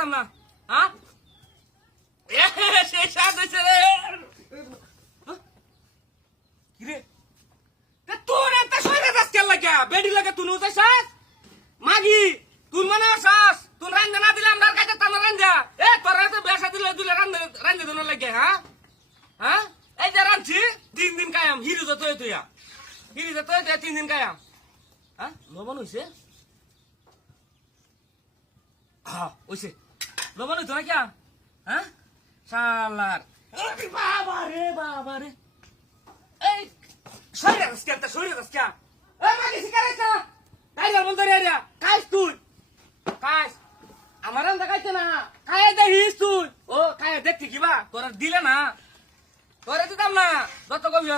পারতাম না হ্যাঁ সেই স্বাদ হয়েছে রে কিরে তোর একটা শরীরে দাস কেন লাগিয়া বেডি লাগে তুই উঠে শ্বাস মাগি তুই মানে শ্বাস তুই রান্ধে না দিলে আমরা কাছে তামা রান্ধা তোর তো বেসা দিলে দিলে রান্ধে দিন লাগে হ্যাঁ হ্যাঁ এই যে রাঁধছি 3 দিন কায়াম হিরু যত তুইয়া হিরু যত 3 দিন কায়াম হ্যাঁ লবণ হইছে হ্যাঁ হইছে লবণ হইতো না কিয়া হ্যাঁ শালার বাবা রে এই শরীরে দাস শরীরে দাস কিয়া এই মাগি সিগারেট না কাইলা বন্ধ রে রে কাইস তুই কাইস আমার রান্দা খাইতে না খাইয়া দেখিস তুই ও খাইয়া দেখতে কিবা তোরা দিলে না তোরা দিতাম না যত কবি